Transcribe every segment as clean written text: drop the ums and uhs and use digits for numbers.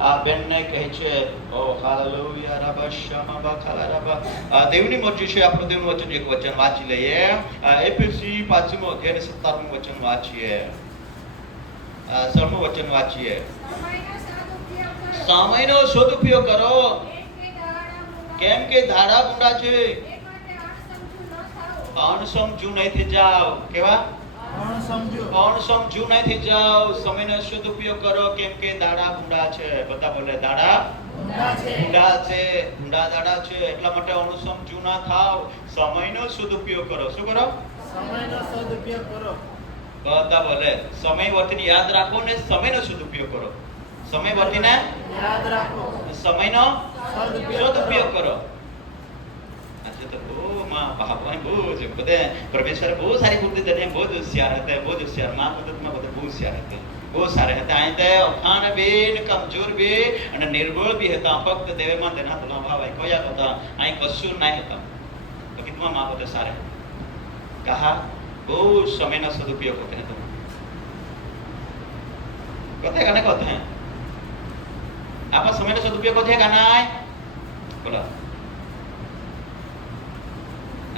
આ બેનને કહે છે ઓ હાલેલુયા રબા શમા બખલા રબા. દેવની મરજી છે. આપણું દેવનું વચન એક વચન વાંચી લઈએ. એફએસી 5મો અધ્યાય 17મું વચન વાંચીએ. 16મું વચન વાંચીએ. સમયનો સદુપયોગ કરો કેમ કે દાડા ગુંડા છે. અણસમજુ નહીં થઈ જાઓ. કેવા? અણસમજુ નહીં થઈ જાઓ. સમયનો સદુપયોગ કરો કેમ કે દાડા ગુંડા છે. બધા બોલે દાડા ગુંડા છે. ગુંડા દાડા છે. એટલા માટે અણસમજુ ના થાવ. સમયનો સદુપયોગ કરો. શું કરો? સમયનો સદુપયોગ કરો. બધા બોલે સમય વર્તીને યાદ રાખો ને સમયનો સદુપયોગ કરો. સમય વર્તીને યાદ રાખો. સમયનો સદુપયોગ કરો. આજે તો બહુ માં બાપા બહુ છે. બધે પરમેશ્વર બહુ સારી બુદ્ધિ દે. બહુ જ હોશિયાર હતા. બહુ જ હોશિયાર. માં પદ્ધતિમાં બધા બહુ હોશિયાર હતા. બહુ સારા હતા. અહીં તે અખાન બેન કમજોર બે અને નિર્બળ બી હતા. ફક્ત દેવમાં તેના તલા ભાવ કોયા હતા. અહીં કશું નહીં હતા. હકીકતમાં માં બધા સારા કહા. બહુ સમયનો સદુપયોગ होते हैं. तुम कहते हैं कहते हैं आपका समयનો સદુપયોગ होते हैं गाना બોલો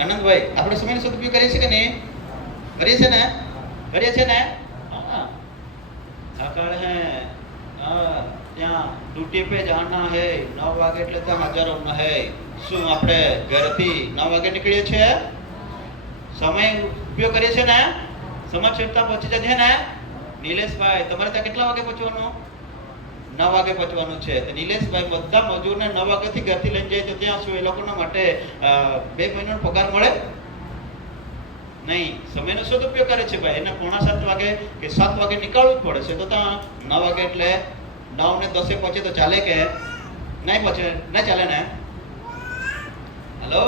આનંદભાઈ. આપણે સમયનો સદુપયોગ કરીએ છીએ કે નહીં? કરીએ છીએ ને? કરીએ છીએ ને? હા. આકાળ હે ત્યાં ડ્યુટી पे जाना है 9 વાગે એટલે ત્યાં હાજર હોના है. શું આપણે ઘરથી 9 વાગે નીકળીએ છીએ? સમય ઉપયોગ કરીએ છીએ ને? સમય છેડતા પહોંચી જાય છે ને? નિલેશભાઈ તમારે ત્યાં કેટલા વાગે પહોંચવાનું? 9 વાગે પહોંચવાનું છે. તો નિલેશભાઈ બધા મજૂરને 9 વાગ્યાથી ઘરથી લઈને જાય તો ત્યાં શું એ લોકોના માટે 2 મહિનાનો પગાર મળે નહીં? સમયનો સદુપયોગ કરે છે ભાઈ. એને 6:45 વાગે કે 7 વાગે નીકળવું જ પડે છે. તો ત્યાં 9 વાગે એટલે 9 ને 10 પહોંચે તો ચાલે કે નહીં? પહોંચે નહીં ચાલે ને? હેલો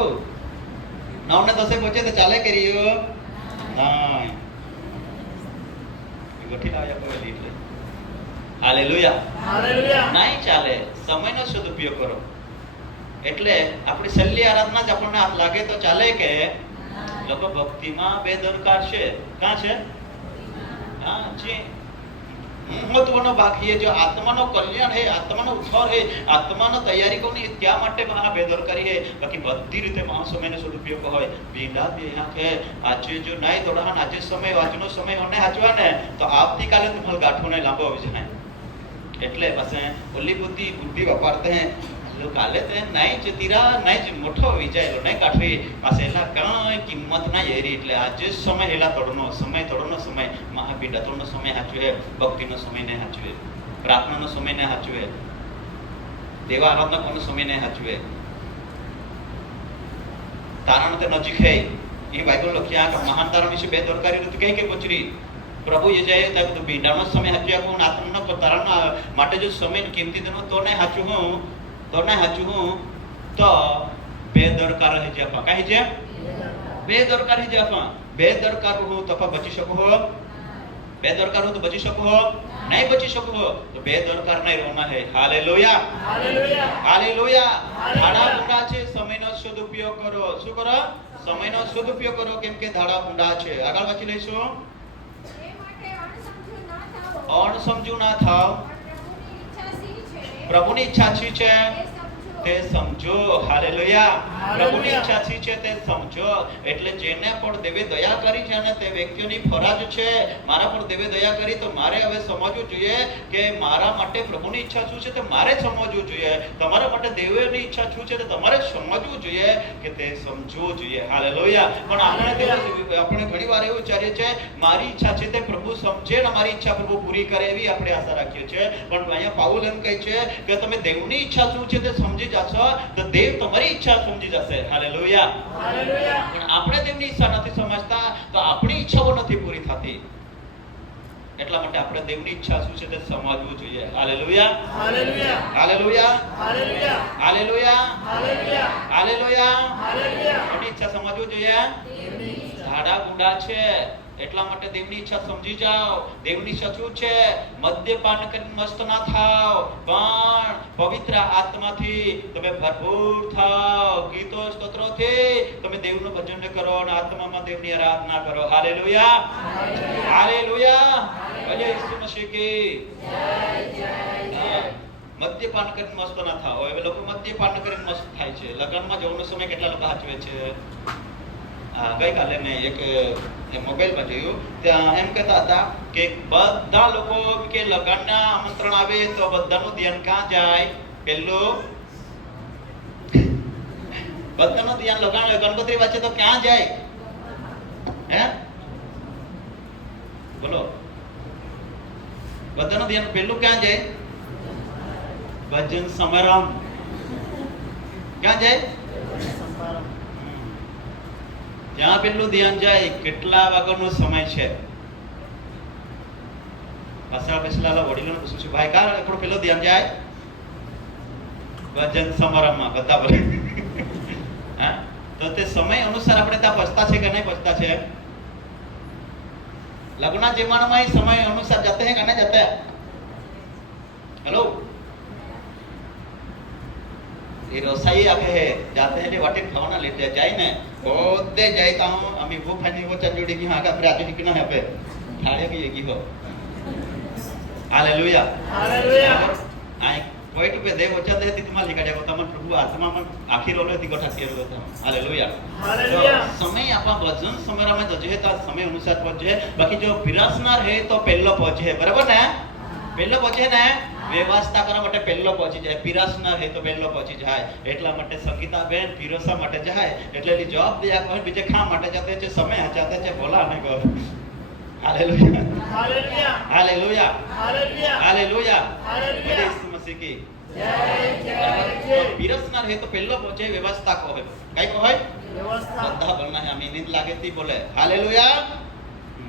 9 ને 10 પહોંચે તો ચાલે કે રહ્યો? નહીં. ગોઠી લાવ્યા કોઈ એટલે હાલેલુયા. હાલેલુયા. નહીં ચાલે. સમયનો સદુપયોગ કરો. એટલે આપણી છેલ્લી આરાધના જ આપણને હાથ લાગે તો ચાલે કે લોકો ભક્તિમાં બેદરકાર છે. ક્યાં છે? હા જી महत्वનો बाकी है. जो आत्माનો कल्याण है, आत्माનો ઉછાળ है, आत्माનો तैयारी કોની ત્યાં માટે મહા બેદરકારી है. બાકી બધી રીતે મહા સમયનો સદુપયોગ હોય. બીડા બે यहाँ के આજે જો નહીં દોડાન આજે સમય આજનો સમય હોને હાચવા ને તો આવતીકાલે તમારો ગાંઠો ને લાંબો આવી જાય. એટલે પાસે ઓલી બુદ્ધિ વાપરતે હે જો કાલે તે નહીં જતીરા નહીં મોટો વિચારો નહીં કાઠવી પાસેલા કાંઈ કિંમત ના એરી. એટલે આજે સમય હેલા તોડનો સમય મહાપીડા તોડનો સમય હાચવે. ભક્તિનો સમય ને હાચવે. પ્રાર્થનાનો સમય ને હાચવે. દેવા આરાધના કોનો સમય ને હાચવે. તારણ તે નજીક હે એ બાઇબલ લખ્યા કે મહાન તારણ વિશે બેદરકારી રીતે કઈ કે પચરી પ્રભુ એ જાય તક તો બીડાનો સમય હાચ્યા કોણ આત્મનો તારણ માટે જો સમય કિંમતી દેનો તો નહીં હાચું હું તો બેદરકાર રહી જાય. કાંઈ છે બેદરકાર રહી જાય. બેદરકાર હું તો બચી શકો હો? બેદરકાર હું તો બચી શકો હો? નહીં બચી શકો હો તો બેદરકાર નહીં રહેવાના હે. હાલેલુયા. હાલેલુયા. હાલેલુયા. ધાડા ગુંડા છે. સમયનો સદુપયોગ કરો. શું કરો? સમયનો સદુપયોગ કરો કેમ કે ધાડા ગુંડા છે. આગળ વાંચી લઈશું. અણસમજુ ના થાવ. પ્રભુની ઈચ્છા શી છે તે સમજો. હાલેલુયા. પ્રભુની ઈચ્છા શી છે તે સમજો. એટલે જેને પણ દેવે દયા કરી છે અને તે વ્યક્તિઓની ફરજ છે મારા પર દેવે દયા કરી તો મારે હવે સમજવું જોઈએ કે મારા માટે પ્રભુની ઈચ્છા શું છે તે મારે સમજવું જોઈએ. તમારા માટે દેવની ઈચ્છા શું છે તે તમારે સમજવું જોઈએ કે તે સમજવું જોઈએ. હાલેલુયા. પણ આપણે ઘણીવાર એવું વિચારીએ છે મારી ઈચ્છા છે તે પ્રભુ સમજે ને મારી ઈચ્છા પ્રભુ પૂરી કરે એવી આપણે આશા રાખીએ છીએ. પણ અહીંયા પાઉલ એમ કહે છે કે તમે દેવની ઈચ્છા શું છે તે સમજી જશો તો દેવ તમારી ઈચ્છા સમજી જશે. હાલેલુયા. હાલેલુયા. પણ આપણે દેવની ઈચ્છા નથી સમજતા તો આપણી ઈચ્છાઓ નથી પૂરી થતી. એટલા માટે આપણે દેવની ઈચ્છા શું છે તે સમજવું જોઈએ. Hallelujah. Hallelujah. Hallelujah. Hallelujah. Hallelujah. Hallelujah. Hallelujah. Hallelujah. કોની ઈચ્છા સમજવું જોઈએ? ધાડા ગુંડા છે. એટલા માટે દેવની ઈચ્છા સમજી જાઓ. દેવની ઈચ્છા શું છે? મદ્યપાન કરીને મસ્ત ના થાવ પણ પવિત્ર આત્માથી તમે ભરપૂર થાવ. ગીતો સ્તોત્રોથી તમે દેવનું ભજન કરો અને આત્મામાં દેવની આરાધના કરો. હાલેલુયા. હાલેલુયા. જય ઈસુ મસીહ કી જય. મદ્યપાન કરીને મસ્ત ના થાવ. હવે લોકો મદ્યપાન કરીને મસ્ત થાય છે. લગ્નમાં જવાનો સમય કેટલા લોકો સાચવે છે. ગઈકાલે મેં એક મોબાઈલમાં જોયું, ત્યાં એમ કહેતા હતા કે બધા લોકો કે લગ્નના આમંત્રણ આવે તો બધાનું ધ્યાન ક્યાં જાય? પેલું બધાનું ધ્યાન લગ્ન ગણપતિ વાંચે તો ક્યાં જાય? હે બોલો, બધાનું ધ્યાન પેલું ક્યાં જાય? ભજન સમારંભ. ક્યાં જાય? જ્યાં પેલું ધ્યાન જાય. કેટલા વાગ્યાનો સમય છે? પાછલા વડીલોને પૂછું છું, ભાઈ કાર આપણો પેલો ધ્યાન જાય? ભજન સમારંભમાં. બધા બોલે હા. તો તે સમય અનુસાર આપણે ત્યાં પહોંચતા છે કે નહીં પહોંચતા છે? लग्ना जमाना में समय अनुसार जाते हैं कहना जाता है. हेलो, ये रसाई आके है जाते हैं वाटे खाना लेते हैं जाए ना बोलते जाए तो अमी वो खाने वो चंजुड़ी की हाँ का फिर आते निकलना है पे ठाड़े की ये हो. Hallelujah hallelujah. आई પોઈન્ટ पे देव वचन दे तितमा लिखा जाए तमन प्रभु आत्मा में आखिर रोले ती कोठा केरो होता. Hallelujah hallelujah. समय आपा भजन समरा में जजे ता समय अनुसार पहुंचे. बाकी जो पिरासनार है तो पहलो पहुंचे. बराबर ने? पहलो पहुंचे ने व्यवस्था કરવા માટે પહેલો પહોંચી જાય. પીરસનાર હે તો પહેલો પહોંચી જાય. એટલા માટે સંગીતાબેન પીરસવા માટે જાય એટલે એની જવાબ દે આ કોઈ બીજે ખા માટે જતે છે સમય હચાતે છે બોલા ને ગો. Hallelujah hallelujah hallelujah hallelujah hallelujah hallelujah. Yeshu Masih की जय जय. पीरसनार है तो पहलो पहुंचे व्यवस्था को है. काय को है? व्यवस्था. श्रद्धा बोलना है. हमें नींद लागे थी बोले हालेलुया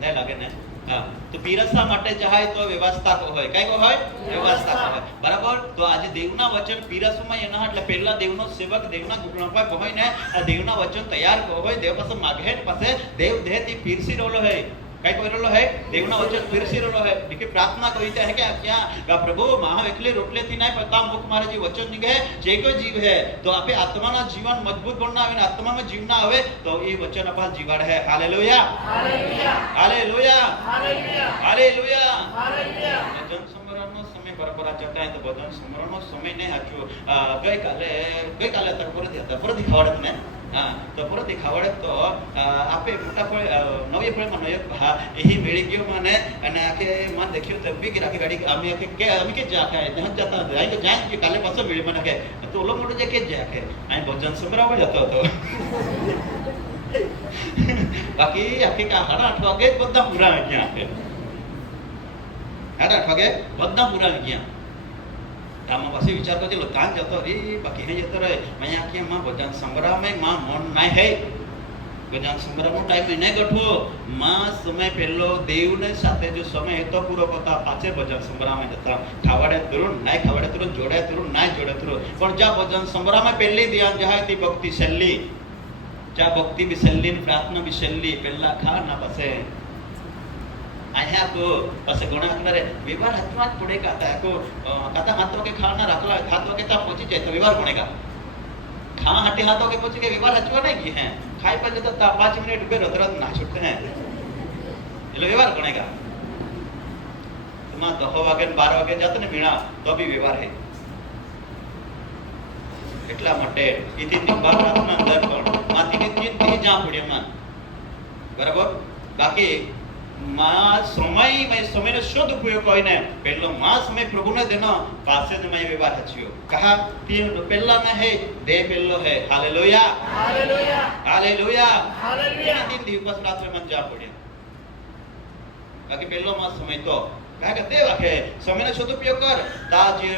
नहीं लागे ने. हाँ तो पीरसवा માટે જાય તો વ્યવસ્થા કો હોય. કઈ કો હોય? વ્યવસ્થા કો હોય. બરાબર. તો આજે દેવના વચન પીરસવામાં એના એટલે પહેલા દેવનો સેવક દેવના ગુણમાં હોય ને આ દેવના વચન તૈયાર કો હોય. દેવ પાસે માગે ને પાસે દેવ દેહથી પીરસી રોલો है. કઈ કોઈલો है? દેવના વચન પીરસી રોલો है. કે પ્રાર્થના કહીતે है કે क्या प्रभु महा એકલે રોટલેથી નહીં પડતા મુખ મારે જે વચન નીકળે જે કોઈ જીવ है તો આપે આત્માના જીવન મજબૂત બનાવીને આત્મામાં જીવના આવે તો એ વચન આપા જીવાડ है. Hallelujah hallelujah hallelujah hallelujah hallelujah hallelujah. ભજન સમરણનો સમય બરાબર જતા है तो ભજન સમરણનો સમય નહીં હાચો. ગઈકાલે તરપોરથી હતા પરથી ખાવડત ને. हाँ तो पूरा दिखावड़े तो आपे मोटा फळ नवी फळમાં નયો હા એહી મેળી ગયો મને અને આકે મને દેખ્યો તો બી કે ગાડી અમે કે જા કે ત્યાં જતા જાય કે જાય કે કાલે પાછો મેળી મને કે તો ઓલો મોટો જે કે જા કે આ ભજન સંભળાવા જતો હતો. બાકી આકે કા 8:30 વાગે બધા પૂરા આવી ગયા. 8:30 વાગે બધા પૂરા આવી ગયા. આમાં પછી વિચાર કરજો કાં જતો રે બાકી હે જતો રહે. અહીંયા કે માં ભજન સંભળાવમાં માં મન નહીં હે. ભજન સંભળાવનો ટાઈમ નહીં ગઠવો. માં સમય પહેલો દેવને સાથે જો સમય હતો પૂરો કરતા પાછે ભજન સંભળાવમાં જતા. ખાવાડે તુરંત નહીં ખાવાડે તુરંત જોડે તુરંત નહીં જોડે તુરંત. પણ જ્યાં ભજન સંભળાવમાં પહેલી ધ્યાન જાય તે ભક્તિ છેલ્લી. જ્યાં ભક્તિ બી છેલ્લી પ્રાર્થના બી છેલ્લી. પહેલા ખા ના પાસે અહીંયા को ऐसे गुणा करे व्यवहार हाथ पड़ेगा को कहता हाथों के खाना रखला हाथों के तब पहुंची जाए तो व्यवहार बनेगा. खा हटे हाथों के पहुंचे के व्यवहार हचवा नहीं की है. खाई पर तो 5 मिनट रुपए तुरंत ना छूटते हैं એટલે વ્યવહાર બનેगा. तुम 10 वागे 12 वागे जाते ने मीणा तो भी व्यवहार है. એટલા માટે ઇતિની બારાતના અંદર પણ માથીની ચિંતી જા પડ્યામાં બરાબર. બાકી માં સમયનો શુદ્ધ ઉપયોગ કરીને પહેલો માં સમય પ્રભુને દેનો પાસે જ મેં વ્યવહાર હચ્યો. કહા તીન પહેલા ન હે દે પહેલો હે. Hallelujah hallelujah hallelujah hallelujah. તીન દિવસ રાત્રે મન જા પડ્યા. બાકી પહેલો માં સમય તો કાકે દે વાકે સમયનો શુદ્ધ ઉપયોગ કર. તા જે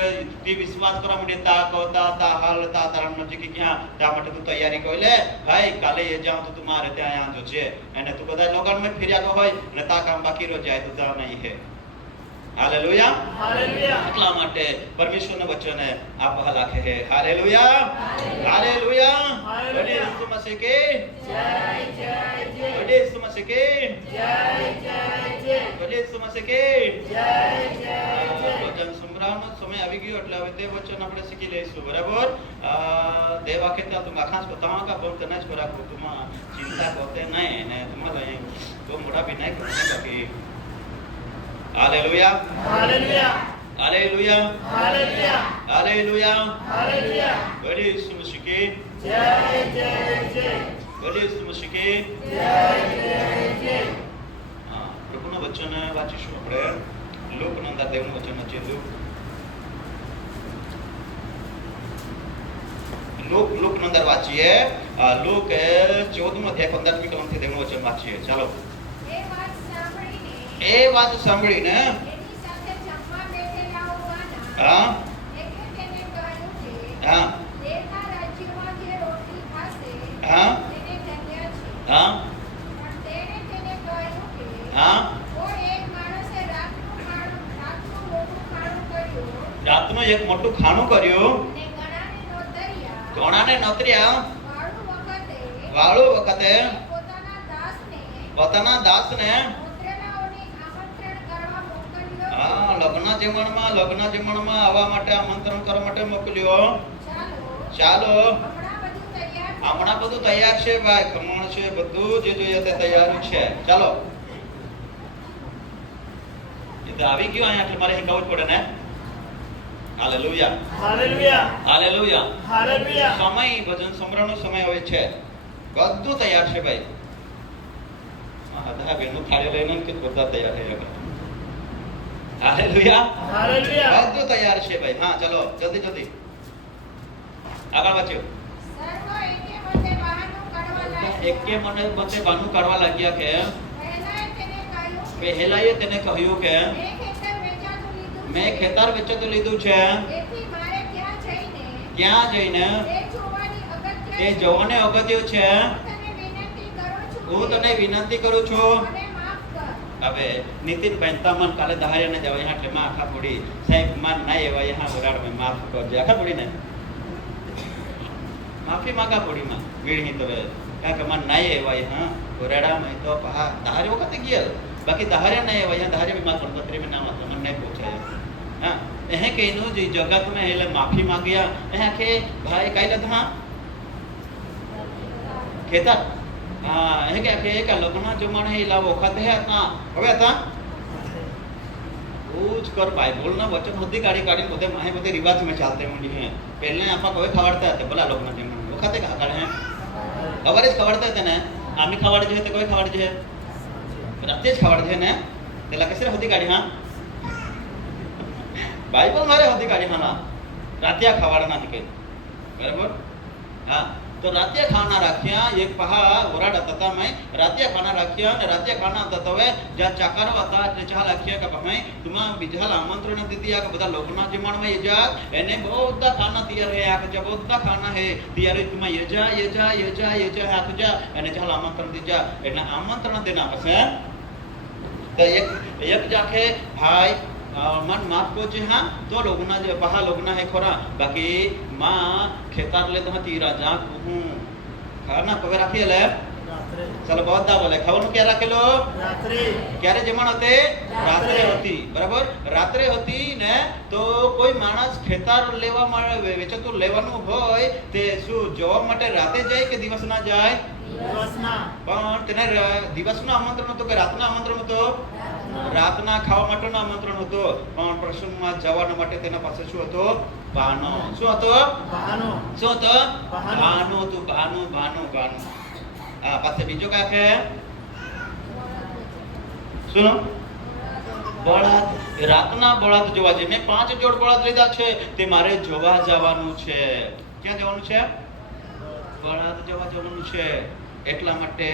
તી વિશ્વાસ કરવા માટે તા કહતા તા હાલ તા તારણ નજીક ક્યાં તા માટે તું તૈયારી કરી લે ભાઈ. કાલે એ જાઉં તો તમારે ત્યાં આજો છે અને તું બધા લોકોને ફેર્યા ગયો હોય ને તા કામ બાકી રહો જાય તો તા નહીં હે. Hallelujah hallelujah. એટલા માટે પરમેશ્વરનું વચન આપવા લાગે છે. Hallelujah hallelujah. બડે ઈસુ મસીહ કે જય જય જય. બડે ઈસુ મસીહ કે જય જય જય. બડે ઈસુ મસીહ કે જય જય જય. વચન સંભળાવવાનો સમય આવી ગયો એટલે હવે તે વચન આપણે શીખી લઈશું. બરાબર. દેવા કે તું આખાસ बतावा का बहुत तनाज करा को तुम चिंता करते नहीं ने तुम्हारा तो मोड़ा भी नहीं करने बाकी. Hallelujah hallelujah hallelujah hallelujah hallelujah hallelujah बड़ी यीशु मसीह की जय जय जय बड़ी यीशु मसीह की जय जय जय हाँ प्रभुનું વચન વાંચીશું આપણે લોકના અંદર દેવનું વચન વાંચીશું લોકના અંદર વાંચીએ લોક 14 અધ્યાય 15મી કલમથી દેવનું વચન વાંચીએ ચાલો એ વાત સાંભળીને એની સાથે જમવા બેઠેલાઓમાંના હા એકે તેને કહ્યું કે હા દેવના રાજ્યમાં જે રોટલી ખાશે હા તેને ધન્ય છે. હા પણ તેણે તેને કહ્યું કે હા કોઈ એક માણસે રાતનું મોટું ખાણું કર્યું રાતનું એક મોટું ખાણું કર્યું અને ગણાને નોતર્યા. ઘોડાને નોતર્યા વાળું વખતે વાળો વખતે પોતાના દાસને પોતાના દાસને નોતરેલાઓને આમંત્રણ કરવા મોકલ્યો. હા લગ્ન જમણમાં આવવા માટે આમંત્રણ કરવા માટે મોકલ્યો. ચાલો હમણાં બધું તૈયાર છે. હમણાં બધું તૈયાર છે ભાઈ ખમણ છે બધું જે જોઈએ તે તૈયાર છે ચાલો એ તો આવી ગયો અહીંયા એટલે મારે શીખવવું જ પડે ને હાલેલુયા हालेलुया હાલેલુયા हालेलुया સમય ભજન સમરણનો સમય હોય છે બધું તૈયાર છે ભાઈ હા દા બેનો થાળી લઈને કે બધા તૈયાર થઈ ગયા હાલેલુયા हालेलुया બધું તૈયાર છે ભાઈ હા ચલો જલ્દી આગળ વાંચો સર્વ એકે મતે બહાનું કાઢવા લાગ્યા. એકે મને બધે બાનું કાઢવા લાગ્યા કે પહેલાએ તેને કહ્યું કે પહેલાએ તેને કહ્યું કે મેં ખેતર વેચાતું લીધું છે. મેં ખેતર વેચાતું લીધું છે તેથી મારે ત્યાં જઈને તે જોવાને અગત્ય છે. હું તને વિનંતી કરું છું મને માફ કર. હવે नितिन बहनता मन काले दहाड़े ने जावे यहाँ में आखा पड़ी साहब मन ना एवा यहाँ उराड़ में माफ कर दे आखा पड़ी ने माफी मांगा पड़ी मां वीड़ी तो क्या कि मन ना एवा यहाँ उराड़ा में तो पहा दहाड़े वक्त गया बाकी दहाड़े ना एवा यहाँ दहाड़े में मां पत्री में नाम तो मन नहीं पूछा हाँ एहे के इनु जी जगत में हेले माफी मांगिया एहे के भाई काई लत हां खेतर हाँ एहे के लग्न जमण है ला वखत है आता હવે હતા कुछ कर बाइबल ना वचन होती गाड़ी गाड़ी બધે માહે બધે રિવાજ में ચાલતે મંડી है पहले आपा कोई खवड़ता है बोला लोग ना जमण वखत का काढे हैं खबर खवड़ता है ने आम्ही खवड़ जे ते कोई खवड़ जे रातेच खवड़ जे ने तेला कसे होती गाड़ी हां बाइबल मारे होती गाड़ी हां ना रातिया खवड़ना निके बराबर हां तो रातिया खाना राख्या एक पहा ओराडा तता में रातिया खाना राख्या ने रातिया खाना ततवे जा चाकर आता એટલે ચા રાખ્યા કે ભાઈ तुमा બીજા આમંત્રણ દીધી આ કે બધા લોકોના જમણ में जा એને બધા ખાना તૈયાર है આ કે બધા ખાना है तैयार है तुमा ये जा आ जा એને ચાલ આમંત્રણ દીજા એટલે આમંત્રણ દેના પછી તો એક જાકે ભાઈ मन माफ को जे हाँ तो लोगना जे पहा लोगना है खोरा बाकी माँ खेतार ले तो हाँ तीरा जा कहूँ खाना कवे राखी ले चलो बहुत दा बोले खावन क्या राखे लो रात्रि क्यारे जमण होते रात्रे होती बराबर रात्रे होती ने तो कोई माणस खेतार लेवा वेचतु लेवानु होय ते शू जोवा माटे राते जाय के दिवस ना जाय दिवसना पण तेने दिवसનું આમંત્રણ હતું કે રાતનું આમંત્રણ હતું રાતના ખાવા માટેનું આમંત્રણ હતું પણ પ્રસંગમાં જવા માટે તેના પાસે શું હતો બહાનો શું હતો બહાનો શું હતો બહાનો. બહાનો હતું બહાનું હા પાસે બીજો કા કે સુનો બળદ રાતના બળદ જોવા છે મેં 5 જોડ બળદ લીધા છે તે મારે જોવા જવાનું છે ક્યાં જવાનું છે બળદ જોવા જવાનું છે એટલા માટે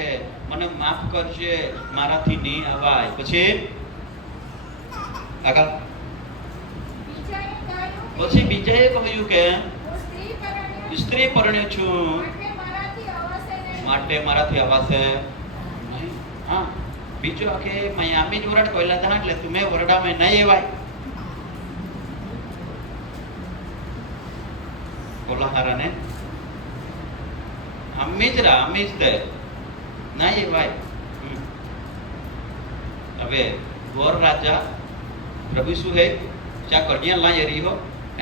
મને માફ કરજે મારાથી નહીં આવાય પછી આગળ પછી બીજાએ કહ્યું કે સ્ત્રી પરણ્યો છું માટે મારાથી આવાશે નહીં હા બીજું આખે મયામી જ વરડ કોઈલા હતા એટલે તમે વરડામાં નહીં એવાય કોલાહારાને અમીજ દે નહીં એવાય હવે ગોર રાજા પ્રભુ શું હે ચા કન્યા લાય રહી હો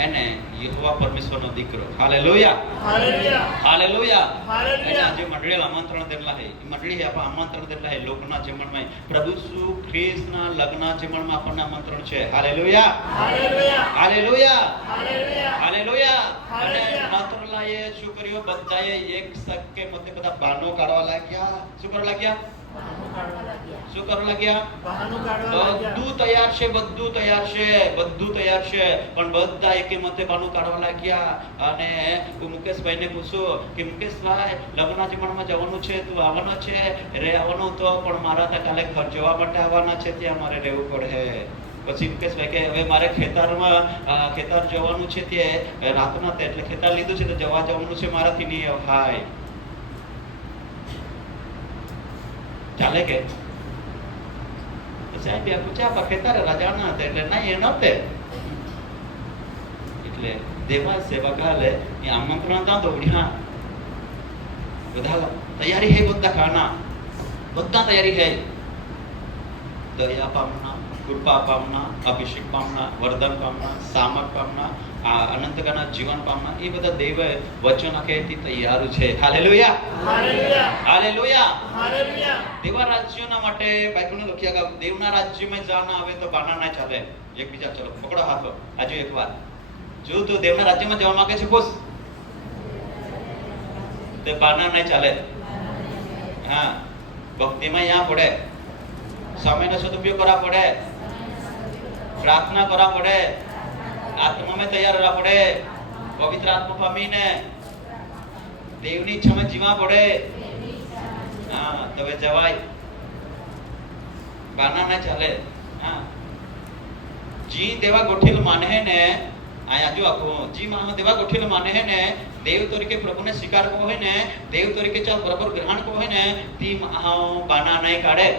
એને યહોવા પરમેશ્વરનો દીકરો. Hallelujah, hallelujah, hallelujah. હાલેલુયા. એને જે મંડળીએ આમંત્રણ દેલા હે, એ મંડળી આપણે આમંત્રણ દેલા હે લોકના જમણમાં. પ્રભુ ઈસુ ખ્રિસ્તના લગ્ન જમણમાં આપણને આમંત્રણ છે. Hallelujah, hallelujah, hallelujah, hallelujah, hallelujah. અને હાલેલુયા. નતરલાએ શું કર્યું? બધાએ એક સકે મતે બધા બાનો કાઢવા લાગ્યા. શું કરવા લાગ્યા? શું કરવા લાગ્યા? બહાનું કાઢવા લાગ્યા. બધું તૈયાર છે, બધું તૈયાર છે, બધું તૈયાર છે, પણ બધા એકે મતે બાનું કાઢવા લાગ્યા. અને હું મુકેશભાઈને પૂછું કે મુકેશભાઈ, લગ્ન જમણમાં જવાનું છે, તું આવવાનો છે? રે આવવાનું તો, પણ મારા તો કાલે ઘર જવા માટે આવવાના છે, ત્યાં મારે રહેવું પડે. પછી મુકેશભાઈ કે હવે મારે ખેતરમાં ખેતર જવાનું છે, તે રાતના તે એટલે ખેતર લીધું છે તો જવા જવાનું છે, મારાથી નહીં અવાય. ચાલે કે સાહેબ પૂછ્યા પણ ખેતરે રાજાના હતા એટલે નહીં એ નહોતે. એટલે દેવા સેવા કાલે એ આમંત્રણ હતા તો બધા તૈયારી હે, બધા ખાના બધા તૈયારી હે. દયા પામના, કૃપા પામના, અભિષેક પામના, વરદાન પામના, સામક પામના, અનંતકાળના જીવન પામના, એ બધા દેવ વચન આખેથી તૈયાર છે. Hallelujah, hallelujah, hallelujah. હાલેલુયા. દેવા રાજ્યના માટે બાઇબલને લખ્યા કે દેવના રાજ્યમાં જાના આવે તો બાના ના ચાલે. એકબીજા ચલો પકડો હાથો. આજુ એકવાર જો તું દેવના રાજ્યમાં જવા માંગે છે, ખુશ તે બાના નહીં ચાલે. હા, ભક્તિમાં અહીંયા પડે, સમયનો સદુપયોગ કરવા પડે, પ્રાર્થના કરવા પડે, આત્મામાં તૈયાર રહેવા પડે, પવિત્ર આત્મા પામીને દેવની ઈચ્છામાં જીવવા પડે. હા, તમે જવાય, બાના ના ચાલે. હા, જી દેવા ગોઠીલ માને ને આયા જો આખો જી માનો દેવા ગોઠીલ માને હે ને દેવ તરીકે પ્રભુને સ્વીકાર કો હોય ને દેવ તરીકે ચાલ બરાબર ગ્રહણ કો હોય ને તી બાના નહીં કાઢે.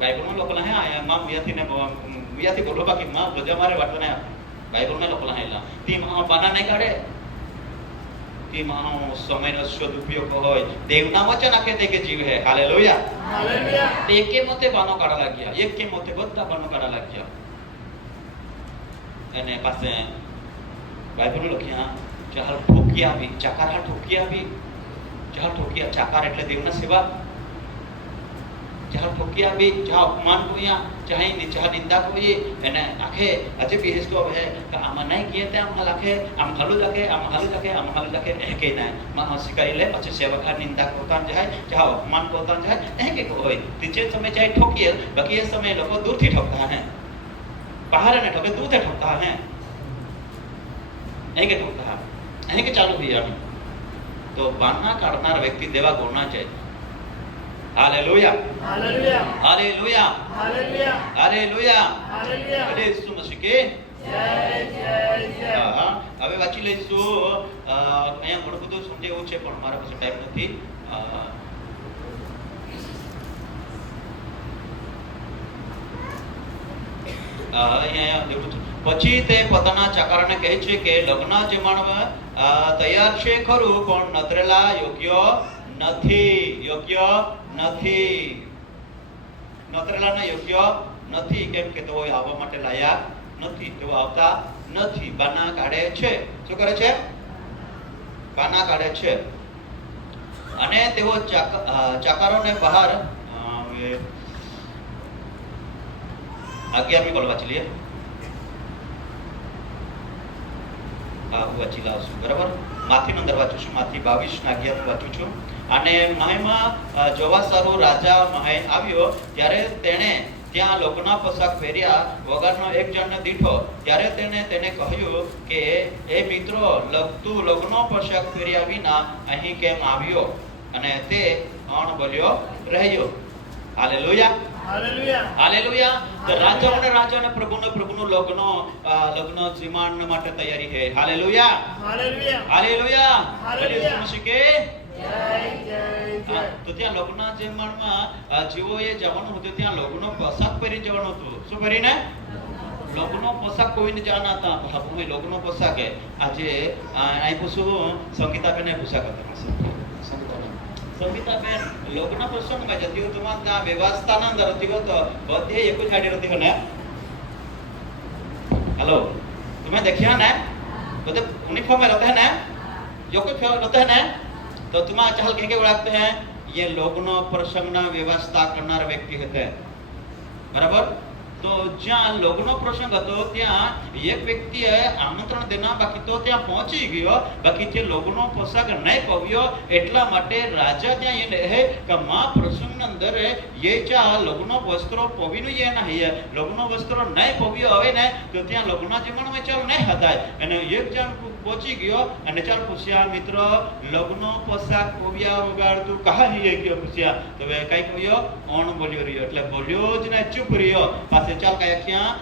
બાઇબલમાં લખેલા હે આયા માં મિયાથી બોલો બાકી માં બધા મારે વાતો ને બાઇબલમાં લખેલા હેલા તી બાના નહીં કાઢે. તી માનો સમયનો સદુપયોગ હોય, દેવના વચન આખે તે કે જીવ હે. Hallelujah, hallelujah. એકે મતે બાનો કાઢવા લાગ્યા, એકે મતે બધા બાનો કાઢવા લાગ્યા. અને પાસે બાઇબલ લખ્યા ચાલ ઠોકી આવી, ચાકાર હા ઠોકી આવી, ચાલ ઠોકી ચાકાર એટલે દેવના સેવા. ચાલ ઠોકી આવી, જા અપમાન કોયા, ચાહે નીચા નિંદા કોઈ એને આખે આજે બિહેસ તો હે કે આમાં નહીં કીએ તે આમ લખે, આમ હાલુ લખે, આમ હાલુ લખે, આમ હાલુ લખે એ કે ના માં શીખાઈ લે. પછી સેવકા નિંદા કરતા જાય, જા અપમાન કરતા જાય એ કે હોય તીજે સમય જાય ઠોકીએ, બાકી એ સમય લોકો દૂરથી ઠોકતા હે, બહાર ને ઠોકે દૂરથી ઠોકતા હે, એ કે ઠોકતા અહીં કે ચાલુ ભैया તો બાના કાઢનાર વ્યક્તિ દેવા ગુણના છે. Hallelujah, hallelujah, hallelujah, hallelujah, hallelujah. Hallelujah. અરે ઈસુ મસીહ કે જય, જય, જય. હા, હવે વાંચી લઈશું. અહીંયા ઘણું બધું સમજાવવું છે પણ મારા પાસે ટાઈમ નથી. પછી તે પોતાના ચાકરને કહે છે કે લગ્ન જમણમાં તૈયાર છે ખરું પણ નતરેલા યોગ્ય નથી, યોગ્ય નથી, નતરેલાના યોગ્ય નથી. કેમ કે તેઓ આવવા માટે લાયક નથી, તેઓ આવતા નથી, બાના કાઢે છે. શું કરે છે? બાના કાઢે છે. અને તેઓ ચાકરોને બહાર 11મી કોલ વાંચી લઈએ. હું વાંચી લાવું છું, બરાબર. માથીનો અંદર વાંચું છું, માથી 22 ના 11 વાંચું છું. અને મહેમાં જોવા સારું રાજા મહે આવ્યો ત્યારે તેણે ત્યાં લોકોના પોશાક પહેર્યા વગરનો એક જણને દીઠો. ત્યારે તેને કહ્યું કે એ મિત્રો, તું લોકોનો પોશાક પહેર્યા વિના અહીં કેમ આવ્યો? અને તે અણબોલ્યો રહ્યો. Hallelujah, hallelujah, hallelujah. તો રાજાઓને પ્રભુનો લગ્ન જીવન માટે તૈયારી છે. Hallelujah, hallelujah, hallelujah. હાલેલુયા. ઈસુ મસીહ કે જય, જય, જય. તો ત્યાં લગ્ન જીવનમાં જેઓએ જવાનું હતું ત્યાં લગ્નનો પોશાક પહેરી જવાનું હતું. શું પહેરીને? લગ્નનો પોશાક કોઈને જાણ હતા. ભાભુમે લગ્નનો પોશાક આજે અહીં પૂછું સંગીતાબેન પોશાક હતા. સંગીતાબેન લગ્ન પ્રસંગમાં જતી હોય તમારે ત્યાં વ્યવસ્થાના અંદર હતી હોય તો બધે એક જ ગાડી રહેતી હોય ને. હલો, तुम्हें देखिए ना, बोलते यूनिफॉर्म में रहते हैं ना, जो कुछ रहते हैं ना, तो तुम्हारा चहल कह उड़ाते हैं, ये लोगनो प्रसंगना व्यवस्था करनार व्यक्ति होते हैं, बराबर? तो ज्યાં લગ્નનો પ્રસંગ હતો ત્યાં એક વ્યક્તિએ આમંત્રણ દેના બાકી તો ત્યાં પહોંચી ગયો, બાકી તે લગ્નનો પોશાક નહીં પવ્યો, એટલા માટે રાજા ત્યાં એ કહે કે માં પ્રસંગના અંદર એ જ્યાં લગ્નનો વસ્ત્રો પવીનું એ નહીં, લગ્નનો વસ્ત્રો નહીં પવ્યો હવે ને તો ત્યાં લગ્ન જીવનમાં ચાલ નહીં હતાય. અને એક જણ પહોંચી ગયો અને ચાલ પૂછ્યા, મિત્ર લગ્નનો પોશાક પવ્યા વગર તું કહા જઈએ ગયો પૂછ્યા, તો કઈ કહ્યો ઓણ બોલ્યો રહ્યો, એટલે બોલ્યો જ ને ચૂપ રહ્યો. ચાલ કયા ક્યાં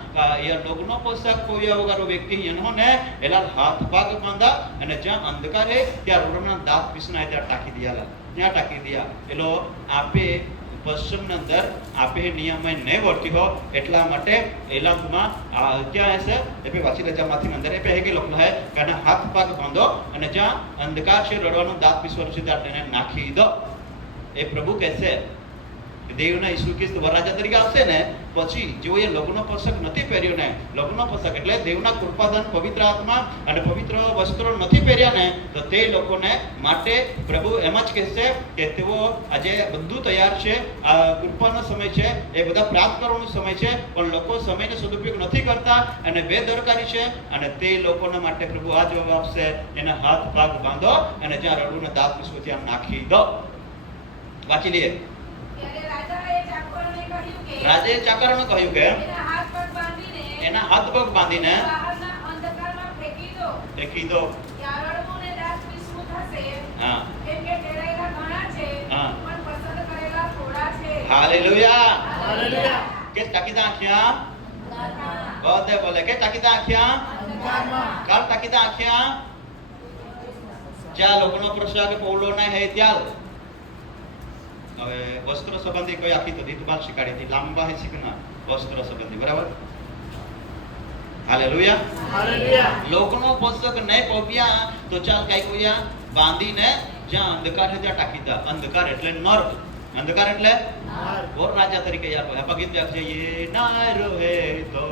એ લગ્નનો પોશાક પવ્યા વગર વ્યક્તિ એનોને એલા હાથ પાગ બાંધા અને જ્યાં અંધકાર હે ત્યાં રોડના દાંત પીસના ત્યાં ટાંકી દિયા, ત્યાં ટાંકી દિયા. એલો આપે પશ્ચિમના અંદર આપે નિયમ નહીં વર્તી હો એટલા માટે એલામાં ત્યાં હશે એ વાંચી લેજામાંથી અંદર એ પહે કે લખલું હે કે હાથ પાગ બાંધો અને જ્યાં અંધકાર છે રડવાનું દાંત પીસવાનું છે ત્યાં તેને નાખી દો. એ પ્રભુ કહેશે દેવના ઈસુ ખ્રિસ્ત વરરાજા તરીકે આવશે ને પછી જેઓ એ લગ્નનો પોશાક નથી પહેર્યો ને, લગ્નનો પોશાક એટલે દેવના કૃપાદાન પવિત્ર આત્મા અને પવિત્ર વસ્ત્રો નથી પહેર્યા ને, તો તે લોકોને માટે પ્રભુ એમ જ કહેશે કે તેઓ આજે બધું તૈયાર છે, આ કૃપાનો સમય છે, એ બધા પ્રાપ્ત કરવાનો સમય છે, પણ લોકો સમયનો સદુપયોગ નથી કરતા અને બેદરકારી છે, અને તે લોકોના માટે પ્રભુ આ જવાબ આપશે, એના હાથ ભાગ બાંધો અને જ્યાં રડુને દાંત પીસવું ત્યાં નાખી દો. વાંચી લઈએ. રાજાએ ચાકરોને કહ્યું કે એના હાથ પગ બાંધીને ફેંકી દો. હા, હાલેલુયા. હાલેલુયા. કે ટાકીદા આંખિયા બધે બોલે કે ટાકીદા આંખિયા કાલ ટાકીદા આંખિયા જ્યાં લોકોનો પ્રસંગ પૌલો ના હે ત્યાં હવે વસ્ત્ર સંબંધી કોઈ આખી તો દીધબાલ શીખાડી હતી, લાંબા હે શીખના વસ્ત્ર સંબંધી, બરાબર? હાલેલુયા. હાલેલુયા. લોકોનો પોષક નહીં પવ્યા તો ચાલ કઈ કોયા બાંધીને જ્યાં અંધકાર છે ત્યાં ટાંકી દા. અંધકાર એટલે નર્ક, અંધકાર એટલે ઓર રાજા તરીકે યાદ હોય પગીત છે એ ના રોહે તો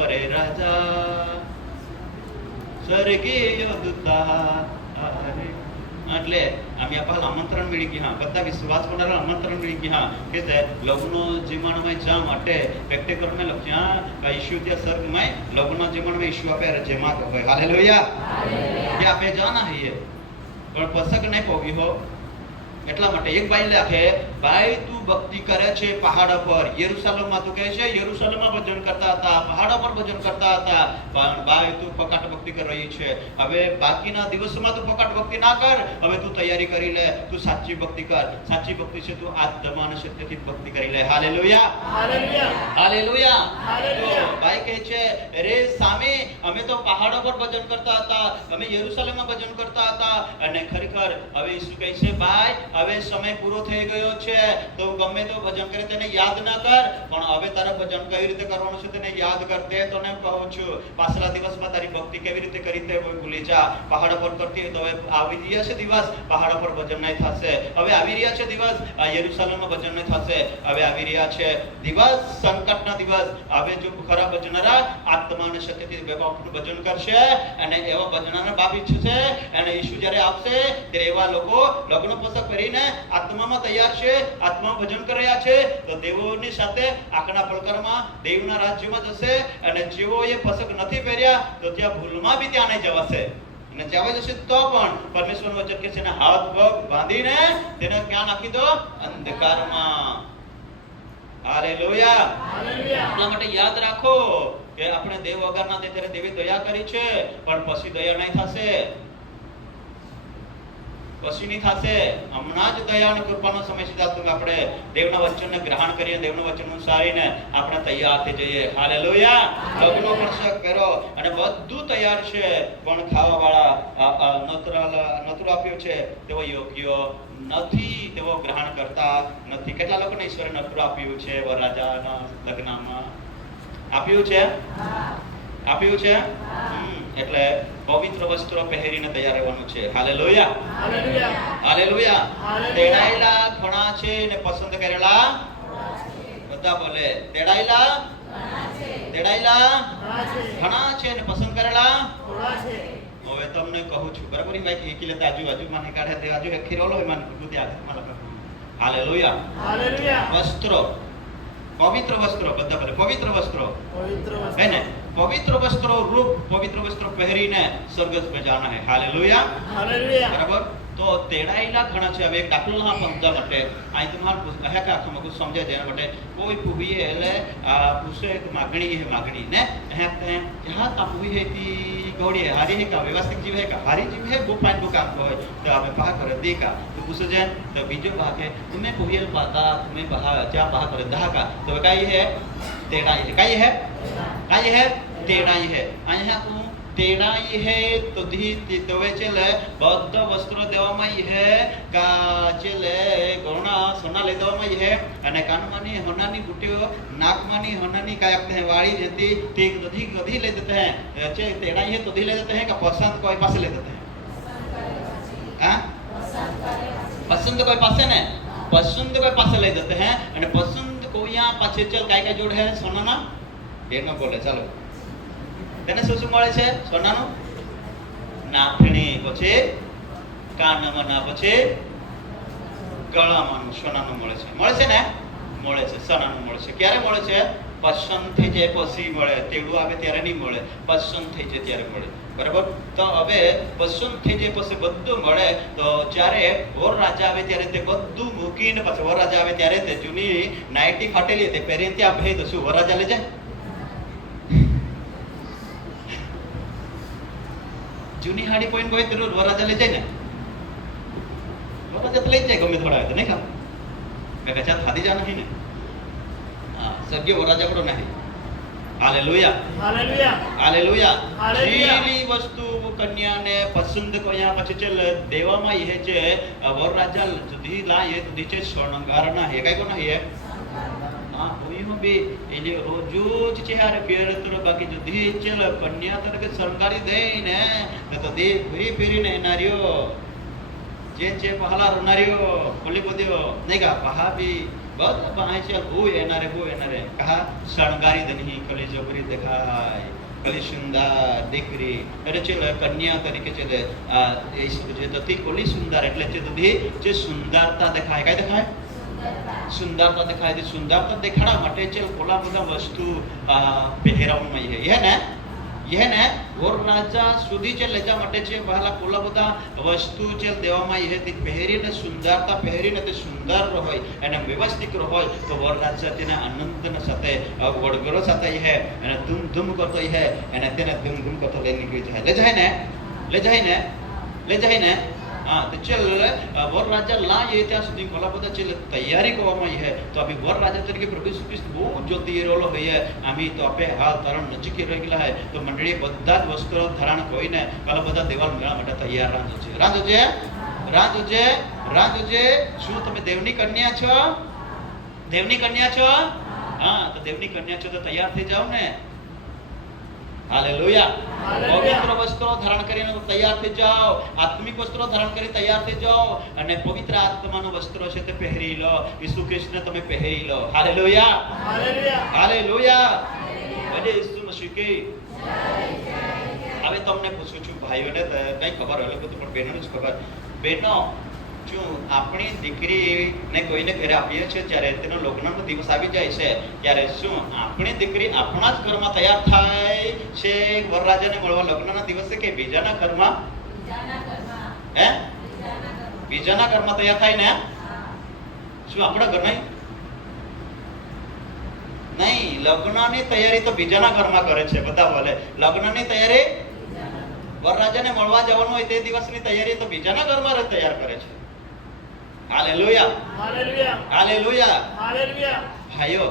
ઓરે રાજા સ્વર્ગીય દૂતા આરે. એટલે આમ યાપાલ આમંત્રણ મળી ગઈ, હા બધા વિશ્વાસ કરનારા આમંત્રણ મળી ગઈ, હા કે તે લગ્નનો જીવનમાં જા માટે પ્રેક્ટિકલમાં લખ્યા ઈશ્યુ ત્યાં સ્વર્ગમાં લગ્નનો જીવનમાં ઈશ્યુ આપે જેમાં હોય. હાલેલુયા. કે આપે જાના હૈયે પણ પસક નહીં પવી હો એટલા માટે એક બાઈ લખે, ભાઈ તું ભક્તિ કરે છે પહાડ પર, યરુશલેમમાં તું કહે છે યરુશલેમમાં ભજન કરતા હતા, પહાડ પર ભજન કરતા હતા, પણ ભાઈ તું પકાટ ભક્તિ કરી રહી છે. હવે બાકીના દિવસોમાં તું પકાટ ભક્તિ ના કર, હવે તું તૈયારી કરી લે, તું સાચી ભક્તિ કર. સાચી ભક્તિ છે તું આત્મા અને સત્યથી ભક્તિ કરી લે. હાલેલુયા. હાલેલુયા. હાલેલુયા. હાલેલુયા. તો ભાઈ કહે છે અરે સામે અમે તો પહાડો પર ભજન કરતા હતા, અમે યરુશલેમમાં ભજન કરતા હતા, અને ખરેખર હવે શું કહે છે ભાઈ હવે સમય પૂરો થઈ ગયો છે, તો ગમે તો ભજન કરે તેને યાદ ના કર, પણ હવે તારે ભજન કેવી રીતે કરવાનું છે તેને યાદ કર. તે તને કહું છું પાછલા દિવસમાં તારી ભક્તિ કેવી રીતે કરી તે ભૂલી જા. પહાડ પર કરતી તો હવે આવી રહ્યા છે દિવસ પહાડ પર ભજન નહીં થશે, હવે આવી રહ્યા છે દિવસ યરુશલેમમાં ભજન નહીં થશે, હવે આવી રહ્યા છે દિવસ સંકટના દિવસ. હવે જો ખરા ભજનારા આત્મા અને સત્યથી બાપનું ભજન કરશે અને એવા ભજનારા બાપ ઈચ્છે છે, અને ઈસુ જ્યારે આવશે ત્યારે એવા લોકો લગ્ન પોશાક પહેરીને આત્મામાં તૈયાર છે, આત્મા ભજન કરી રહ્યા છે, તો દેવોની સાથે આંખના પડકારમાં દેવના રાજ્યમાં જશે. અને જેઓ એ પોશાક નથી પહેર્યા તો ત્યાં ભૂલમાં બી ત્યાં નહીં જવાશે, અને જવા જશે તો પણ પરમેશ્વરનું વચન કહે છે ને હાથ પગ બાંધીને તેને ક્યાં નાખી દો? અંધકારમાં. હાલેલુયા. હાલેલુયા. એટલા માટે યાદ રાખો કે આપણે દેવ વગરના ત્યારે દેવી દયા કરી છે, પણ પછી દયા નહીં થશે, પછી નહીં થશે. હમણાં જ દયા અને કૃપાનો સમય સીધા આપણે દેવના વચનને ગ્રહણ કરીએ, દેવના વચન અનુસારીને આપણે તૈયાર થઈ જઈએ. હાલેલુયા. લગ્નનો પ્રસંગ કરો અને બધું તૈયાર છે, પણ ખાવાવાળા નતુર આપ્યો છે તેઓ યોગ્ય નથી, તેઓ ગ્રહણ કરતા નથી. કેટલા લોકોને ઈશ્વરે નતુર આપ્યું છે? વરરાજાના લગ્નમાં આપ્યું છે, આપ્યું છે. એટલે પવિત્ર વસ્ત્રો પહેરીને તૈયાર રહેવાનું છે. હાલેલુયા. હાલેલુયા. હાલેલુયા. તેડાયેલા ઘણા છે ને પસંદ કરેલા બધા બોલે તેડાયેલા, તેડાયેલા ઘણા છે અને પસંદ કરેલા થોડા છે. હવે તમને કહું છું બરાબર એ ભાઈ એકી લેતા આજુ મને કાઢે તે આજુ એક ખીરોલો હોય મને બુદ્ધિ આ મને હાલેલુયા હાલેલુયા. વસ્ત્રો પવિત્ર વસ્ત્રો બધા બોલે પવિત્ર વસ્ત્રો પવિત્ર है ना વસ્ત્ર. पवित्र वस्त्रों रूप पवित्र वस्त्र पहरीने स्वर्ग में जाना है हालेलुया હાલેલુયા. बराबर तो तेड़ाईला घणा છે હવે એક દાખલો ના સમજવા માટે આ તમારે કહે કે આખું મગજ સમજે છે એના માટે કોઈ પૂવી એટલે પૂછે કે માગણી है मागणी ने कहते हैं जहां का पूवी है ती गौड़ी है हारी है का व्यवस्थित जीव है का हारी जीव है वो पांच बुका હોય તો આપણે પા કરે દેકા તો પૂછે છે તો બીજો ભાગ है तुम्हें पूवियल पाता तुम्हें बहा क्या बहा करे दहाका तो काई है तेड़ाई है काई है तेड़ाई है અહીંયા તું तेड़ाई है तो धी तवे चले बौद्ध वस्त्र देवामाई है का चले गौणा सोना ले देवामाई है અને કાનમાંની હોનાની બુટીઓ નાકમાંની હોનાની काय कहते हैं वाड़ी रहती ठीक गधी गधी ले देते हैं चे तेड़ाई है तो धी ले देते हैं का पसंद कोई पास ले देते हैं हां पसंद कोई पासे ने पसंद कोई पासे ले देते हैं અને પસંદ કોઈયા પાછે ચલ काय જોડ है સોનાના એ ન બોલે ચાલો તેને શું શું મળે છે સોનાનું નાથણી પછી કાનમાં ના પછી ગળામાં સોનાનું મળે છે ને મળે છે સોનાનું મળે છે ક્યારે મળે છે પસંદ થઈ જાય પછી મળે તેડું આવે ત્યારે નહીં મળે પસંદ થઈ જાય ત્યારે મળે બરાબર તો હવે પસંદ થઈ જાય પછી બધું મળે તો જ્યારે વર રાજા આવે ત્યારે તે બધું મૂકીને પછી વર રાજા આવે ત્યારે તે જૂની નાઇટી ફાટેલી તે પહેરીને ત્યાં ભે તો શું વર રાજા લઈ જાય જૂની હાડી પોઈન્ટ કોઈ જરૂર વરાજા લઈ જાય ને વરાજા તો લઈ જાય ગમે થોડા તો નહીં ખા કે ચાલ ખાધી જા નહીં ને હા સગ્ય વરાજા પડો નહીં હાલેલુયા હાલેલુયા. Hallelujah hallelujah. શીલી વસ્તુ કન્યાને પસંદ કર્યા પછી ચલ દેવામાં એ છે વરરાજા સુધી લાય સુધી છે શણગારના હે કઈ કોના હે हाँ कोई में भी ये रोज चेहरे पेरतर बाकी जो दी चल कन्या तरह सरकारी दे ने तो दे फेरी फेरी ने नारियो जे पहला नारियो बोली बोदियो नहीं का पहा भी बहुत बाहर चल वो एनारे कहा शृंगारी दनी कली जबरी दिखाई कली सुंदर दिखरी अरे चल कन्या तरीके चले ये दती कोली सुंदर એટલે છે દધી જે સુંદરતા દેખાય કઈ દેખાય सुंदरता दिखाई दी सुंदरता दिखाना मटे चल कोला બધા વસ્તુ પહેરાવવામાં यह ने और राजा सुधी चल लेजा मटे છે બહાલા કોલા બધા વસ્તુ ચલ દેવામાં यह ती પહેરીને સુંદરતા પહેરીને તે સુંદર હોય અને વ્યવસ્થિત હોય તો વર રાજા તેને આનંદના સાથે વડગરો સાથે यह અને ધૂમ ધૂમ કરતો यह અને તેને ધૂમ ધૂમ કરતો લઈ નીકળી જાય ले जाए ने हाँ तो चल वर राजा ला ये ત્યાં સુધી કોલા બધા ચલ તૈયારી કરવામાં है तो अभी वर राजा तरीके प्रभु यीशु ख्रिस्त बहुत जल्दी ये रोलो है आमी तो आपे हाल धारण नजीक रही गया है तो मंडળી બધા જ વસ્ત્રો ધારણ કોઈને કોલા બધા દેવાલ મેળા માટે તૈયાર રાંધોજે શું તમે દેવની કન્યા છો हाँ तो देवनी कन्या છો तो तैयार થઈ જાવ ને हालेलुया पवित्र वस्त्रों धारण કરીને તૈયાર થઈ જાઓ આત્મિક વસ્ત્રો ધારણ કરી તૈયાર થઈ જાઓ અને પવિત્ર આત્માનો વસ્ત્રો છે તે પહેરી લો ઈસુ ખ્રિસ્તને તમે પહેરી લો હાલેલુયા હાલેલુયા વડે ઈસુ મસીહ કી હવે તમને પૂછું છું ભાઈઓને કઈ ખબર હોય બધું પણ બહેનોને જ ખબર બહેનો જો આપણી દીકરીને કોઈને ઘરે આપીએ છીએ ત્યારે તેનો લગ્નનો દિવસ આવી જાય છે ત્યારે શું આપણી દીકરી આપણા જ ઘરમાં તૈયાર થાય છે વરરાજાને મળવા લગ્નના દિવસે કે બીજાના ઘરમાં હે બીજાના ઘરમાં તૈયાર થાય ને શું આપણા ઘર નહીં લગ્નની તૈયારી તો બીજાના ઘરમાં કરે છે બધા બોલે લગ્નની તૈયારી વરરાજાને મળવા જવાનું હોય તે દિવસની તૈયારી તો બીજાના ઘરમાં તૈયાર કરે છે हालेलुया हालेलुया भाइयों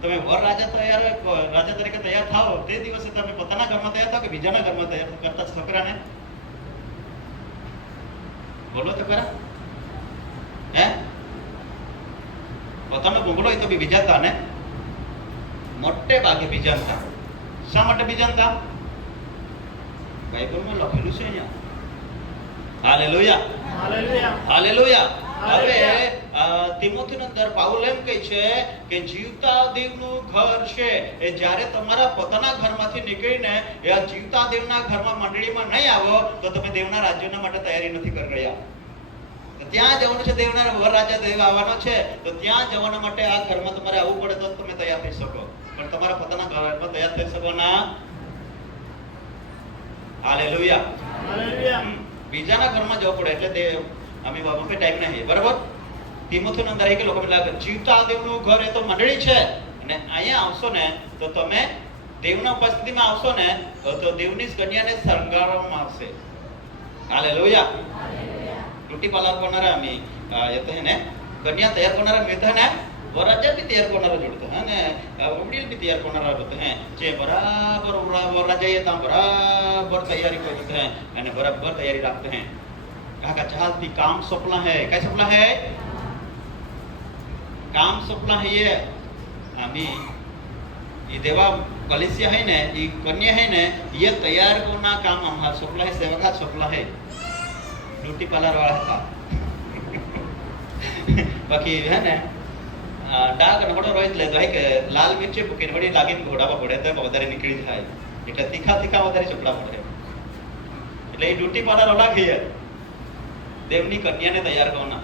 તમે વર રાજા તરીકે તૈયાર થાઓ તે દિવસે તમે પોતાના ઘરમાં તૈયાર થાઓ કે બીજાના ઘરમાં તૈયાર કરતા છોકરાને બોલો તો ખરા હે પોતાનો બંગલો હોય તો બી બીજાતા ને મોટે ભાગે બીજાતા શા માટે બીજાતા બાઇબલમાં લખેલું છે અહીંયા હાલેલુયા હાલેલુયા હવે તિમોથીની અંદર પાઉલ એમ કહે છે કે જીવતા દેવનું ઘર છે એ જ્યારે તમારા પોતાના ઘરમાંથી નીકળીને એ આ જીવતા દેવના ઘરમાં મંડળીમાં નહીં આવો તો તમે દેવના રાજ્યના માટે તૈયારી નથી કરી રહ્યા. ત્યાં જવાનું છે, દેવના વર રાજા દેવ આવવાનો છે, તો ત્યાં જવાના માટે આ ઘરમાં તમારે આવવું પડે તો તમે તૈયાર થઈ શકો, પણ તમારા પોતાના ઘરમાં તૈયાર થઈ શકો ના. હાલેલુયા. હાલેલુયા. બીજાના ઘરમાં જવું પડે એટલે તે અમે બાબા પે ટાઈમ નહીં. બરાબર. તિમોથીની અંદર કે લોકો જીવતા દેવનું ઘર એ તો મંડળી છે, અને અહીંયા આવશો ને તો તમે દેવના ઉપસ્થિતિમાં આવશો ને તો દેવની કન્યાને શણગારવામાં આવશે. હાલેલુયા. रोटी पाला कोणारा आम्ही येतो है ना कन्या तयार कोणारा मिळतं है ना वराजा भी तयार कोणारा जोडतो है ना उबडील भी तयार कोणारा होतं है जे बराबर वराजा येता बराबर तयारी करते हैं અને बराबर तयारी रखते हैं. काका चालती काम सपना है. काय सपना है? काम सपना है. ये आम्ही ये देवा कलिसिया है ना, ये कन्या है ना, ये तैयार करना काम हमारा सपना है, सेवा का सपना है. ब्यूटी पार्लर वाला था बाकी है ना डाग नकडो रोहितले तो है के लाल मिरची बुकीन वडी लागीन घोडावा पडे तो વધારે નીકળી જાય એટલે તીખા તીખા વધારે ચપડા પડે એટલે એ બ્યુટી પાર્લર વાળા ઘેર દેવની કન્યાને તૈયાર કરવાના.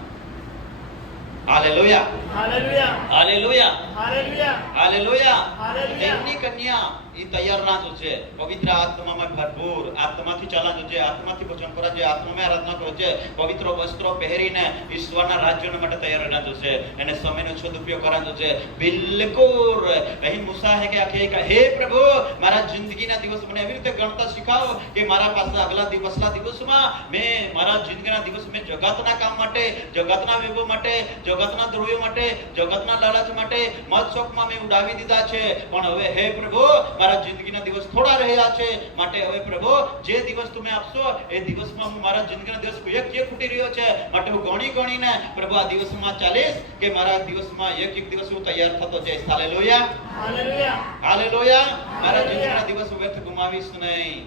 Hallelujah. Hallelujah. Hallelujah. Hallelujah. Hallelujah. Hallelujah. દેવની કન્યા એ તૈયાર ના છે, પવિત્ર આત્મામાં ભરપૂર, આત્માથી ચાલવાનું છે, આત્માથી ભજન કરવા છે, આત્મામાં આરાધના કરો છે, પવિત્ર વસ્ત્રો પહેરીને ઈશ્વરના રાજ્યના માટે તૈયાર રહેવાનું છે, અને સમયનો સદુપયોગ કરવાનો છે. બિલકુલ અહીં મૂસા હે કે આખે હે પ્રભુ મારા જિંદગીના દિવસ મને એવી રીતે ગણતા શીખાવો કે મારા પાસે આગલા દિવસમાં મેં મારા જિંદગીના દિવસ મેં જગતના કામ માટે, જગતના વૈભવ માટે, જગતના દ્રવ્યો માટે, જગતના લાલચ માટે મત શોખમાં મેં ઉડાવી દીધા છે, પણ હવે હે પ્રભુ મારા જિંદગીના દિવસ થોડા રહ્યા છે, માટે હવે પ્રભુ જે દિવસ તમે આપશો એ દિવસમાં હું મારા જિંદગીના દિવસ એક ખૂટી રહ્યો છે, માટે હું ગણીને પ્રભુ આ દિવસમાં ચાલીશ કે મારા દિવસમાં એક દિવસ હું તૈયાર થતો જઈશ. હાલેલુયા. હાલેલુયા. હાલેલુયા. મારા જિંદગીના દિવસ હું વ્યર્થ ગુમાવીશ નહીં.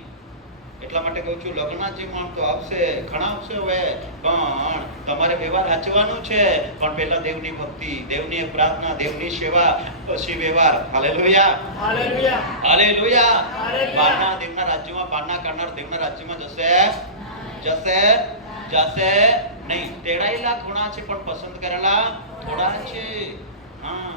એટલા માટે કહું છું લગ્ન જીવન તો આવશે, ઘણા આવશે હવે, પણ તમારે વ્યવહાર સાચવાનું છે, પણ પહેલા દેવની ભક્તિ, દેવની પ્રાર્થના, દેવની સેવા, પછી વ્યવહાર. હાલેલુયા. હાલેલુયા. હાલેલુયા. હાલેલુયા. બહારના દેવના રાજ્યમાં, બહારના કરનાર દેવના રાજ્યમાં જશે નહીં. તેડાયેલા ઘણા છે પણ પસંદ કરેલા થોડા છે. હા,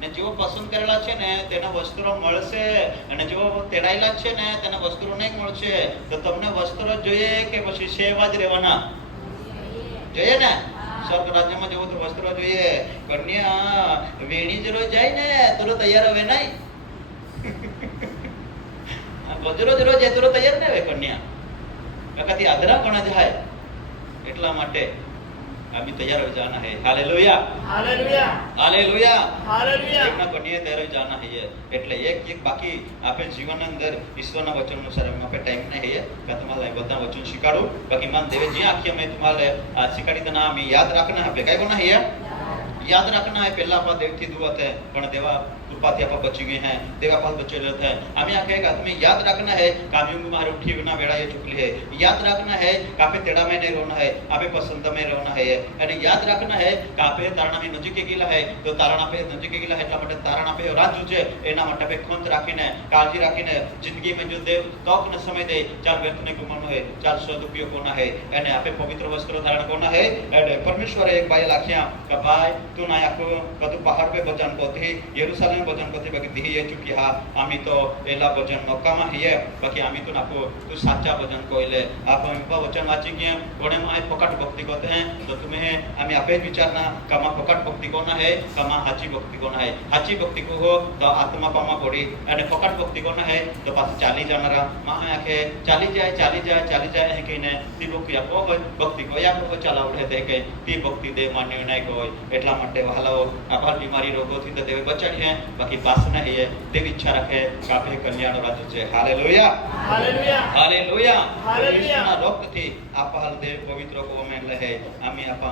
ને જેઓ પસંદ કરેલા છે ને તેના વસ્ત્રો મળશે, અને જેઓ તેડાયેલા છે ને તેના વસ્ત્રો નહીં મળશે. તો તમને વસ્ત્રો જોઈએ કે પછી સેવા જ રહેવાના જોઈએ ને? સ્વર્ગ રાજ્યમાં જવું તો વસ્ત્રો જોઈએ. કન્યા વેણી જ રોજ જાય ને તો તૈયાર હવે નહીં. રોજ જાય તો તૈયાર નહીં હવે કન્યા. કદી આદરા પણ જાય. એટલા માટે अभी तैयार हो जाना है. हालेलुया. हालेलुया. हालेलुया. हालेलुया. એકના કન્યા તૈયાર हो जाना है. એટલે એક બાકી આપણે જીવન અંદર ઈશ્વરના વચન અનુસાર આપણે ટાઈમ નહીં है કે તમારે બધા વચન શીખાડું. બાકી માન દેવે जी आखिर में तुम्हारे सिखाड़ी देना हमें याद रखना है. काय होना है? याद रखना है. पहला आपा देव थी दुआत है पण देवा कृपाથી આપા બચી ગઈ હે. દેવા પાલ બચેલો है. हमें आखे का तुम्हें याद रखना है काव्यों में मारे उठी बिना वेड़ा ये चुकली है. याद रखना है कापे तेड़ा में नहीं रोना है, आपे पसंद में रोना है. અને યાદ રાખના है કાપે તારણા में નજીક ગયેલા है તો તારણા पे નજીક ગયેલા है એટલા માટે તારણા पे રાજ્ય છે એના માટે આપણે ખોંત રાખીને કાળજી રાખીને જિંદગી में जो देव तौक न समय दे चार व्यर्थ ने गुमानो है, चार सदुपयोग होना है. અને આપે પવિત્ર વસ્ત્ર ધારણ કરना है. અને પરમેશ્વર એક ભાઈ લાખ્યા કે ભાઈ તું ના આખો કદુ પહાડ पे ભજન કોથી યરુશલેમ ભજન કોથી બાકી દી એ ચૂકી હા આમી તો એલા ભજન નોકામાં હે બાકી આમી તો નાખો તું સાચા ભજન કોઈલે आप वचन वाची गए घोड़े में आए फकट भक्ति कहते हैं. तो तुम्हें हमें आपे विचारना कामा फकट भक्ति कोना है, कामा हाची भक्ति कोना है. हाची भक्ति को हो तो आत्मा पामा घोड़ी અને ફકટ ભક્તિ કોના है તો પાછું ચાલી જનારા માં આખે ચાલી જાય હે કહીને તી ભક્તિ આપો હોય ભક્તિ કોઈ આપો ચલાવડે તે કે તી ભક્તિ દે માન્ય નહીં હોય. એટલા માટે વહાલાઓ આભાર બીમારી રોગોથી તો દેવે બચાડી હે બાકી પાસ નહીં હે તેવી ઈચ્છા રાખે કાપે કલ્યાણ રાજ્ય છે. હાલેલુયા. हालेलुया. हालेलुया. हालेलुया. रक्तથી આપા દેવ પવિત્ર को में लहे आम्ही आपा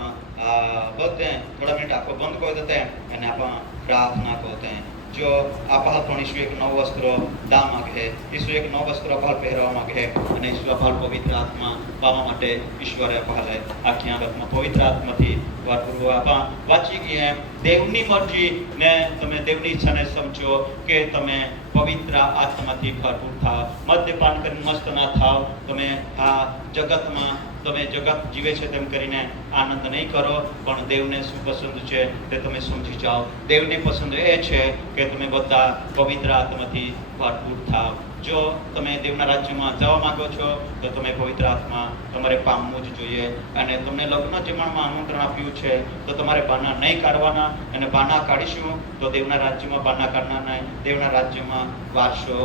बोलते हैं थोड़ा मिनट आपको बंद कर देते हैं અને આપા प्रार्थना करते हैं. જો આ બાળ પણ ઈસુ એક નવો વસ્ત્ર દાન માગે, ઈસુ એક નવો વસ્ત્ર બાળ પહેરવા માગે અને ઈસુ આ બાળ પવિત્ર આત્મા પામવા માટે ઈશ્વરે બાળે આખી આગતમાં પવિત્ર આત્માથી ભરપૂર આપા વાંચી ગયા દેવની મરજી ને તમે દેવની ઈચ્છાને સમજો કે તમે પવિત્ર આત્માથી ભરપૂર થાવ, મદ્યપાન કરીને મસ્ત ના થાવ, તમે આ જગતમાં તમે જગત જીવે છે તેમ કરીને આનંદ નહીં કરો, પણ દેવને શું પસંદ છે તે તમે સમજી જાઓ. દેવની પસંદ એ છે કે તમે બધા પવિત્ર આત્માથી ભરપૂર થાવ. જો તમે દેવના રાજ્યમાં જવા માંગો છો તો તમે પવિત્ર આત્મા તમારે પામવું જ જોઈએ. અને તમને લગ્ન જમણમાં આમંત્રણ આપ્યું છે તો તમારે બાના નહીં કાઢવાના, અને બાના કાઢીશું તો દેવના રાજ્યમાં બાના કાઢનારને દેવના રાજ્યમાં વારસો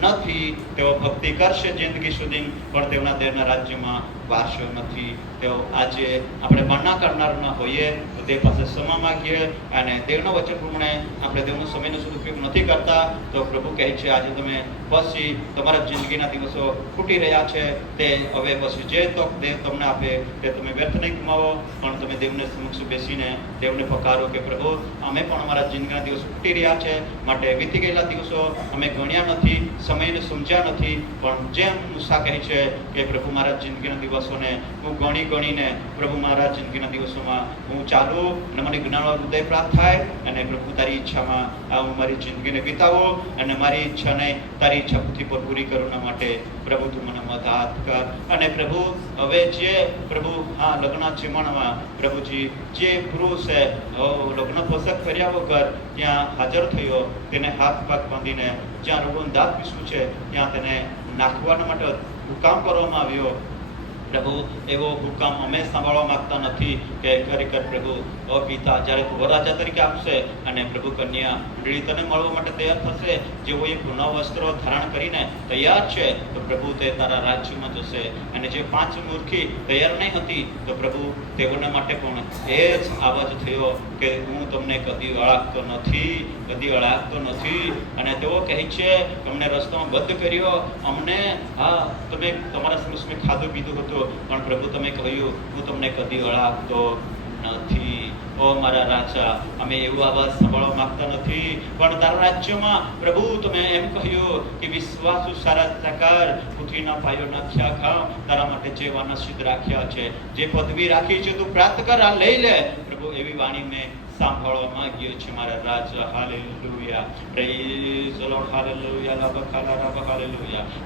નથી. તેઓ ભક્તિ કરશે જિંદગી સુધી, પણ તેઓના દેવના રાજ્યમાં વારસો નથી. તેઓ આજે આપણે બાના કાઢનાર ન હોઈએ તો તે પાસે ક્ષમા માંગીએ, અને દેવના વચન પ્રમાણે આપણે દેવનો સમયનો સદુપયોગ નથી કરતા તો પ્રભુ કહે છે આજે તમે પછી તમારા જિંદગીના દિવસો ખૂટી રહ્યા છે તે હવે પછી જે તક દેવ તમને આપે તે તમે વ્યર્થ નહીં ગુમાવો, પણ તમે દેવને સમક્ષ બેસીને દેવને પકારો કે પ્રભુ અમે પણ અમારા જિંદગીના દિવસો ખૂટી રહ્યા છે, માટે વીતી ગયેલા દિવસો અમે ગણ્યા નથી, સમયને સમજ્યા નથી, પણ જેમ મૂસા કહે છે કે પ્રભુ મારા જિંદગીના દિવસોને હું ગણીને પ્રભુ મારા જિંદગીના દિવસોમાં હું ચાલું અને મને જ્ઞાનવાળું હૃદય પ્રાપ્ત થાય, અને પ્રભુ તારી ઈચ્છામાં હું મારી જિંદગીને વિતાવો અને મારી ઈચ્છાને તારી ઈચ્છાથી પૂરી કરવા માટે પ્રભુ તું મને મદદ કર. અને પ્રભુ હવે જે પ્રભુ હા લગ્ન જીવનમાં પ્રભુજી જે પુરુષ છે લગ્ન પોષક કર્યા વગર ત્યાં હાજર થયો તેને હાથ પગ બાંધીને જ્યાં રોગોનું દાંત પીસવું છે ત્યાં તેને નાખવાના માટે હુકામ કરવામાં આવ્યો. પ્રભુ એવો હુકામ અમે સાંભળવા માંગતા નથી કે ખરેખર પ્રભુ પિતા જ્યારે તું વરરાજા તરીકે આપશે અને પ્રભુ કન્યા મંડળી તને મળવા માટે તૈયાર થશે, જેઓ એ નવ વસ્ત્રો ધારણ કરીને તૈયાર છે તો પ્રભુ તે તારા રાજ્યમાં જશે. અને જે 5 મૂર્ખી તૈયાર નહીં હતી તો પ્રભુ તેઓને માટે પણ એ જ આવાજ થયો કે હું તમને કદી ઓળખતો નથી. અને તેઓ કહે છે અમને રસ્તામાં બંધ કર્યો, અમને તમે તમારા સમક્ષ ખાધું પીધું હતું, પણ પ્રભુ તમે કહ્યું હું તમને કદી ઓળખતો નથી. ઓ મારા રાજા, અમે એવું અવાજ સાંભળવા માંગતા નથી, પણ તારા રાજ્યમાં પ્રભુ તમે એમ કહ્યું કે વિશ્વાસુ સારા ચકાર પૃથ્વીના પાયો નાખ્યા ખાવ, તારા માટે જે વાનસિદ્ધ રાખ્યા છે, જે પદવી રાખી છે તું પ્રાપ્ત કર, આ લઈ લે. પ્રભુ એવી વાણી મેં સાંભળવા માંગીએ છીએ મારા રાજા. Hallelujah, praise the lord, hallelujah, લાભ હાલેલુયા.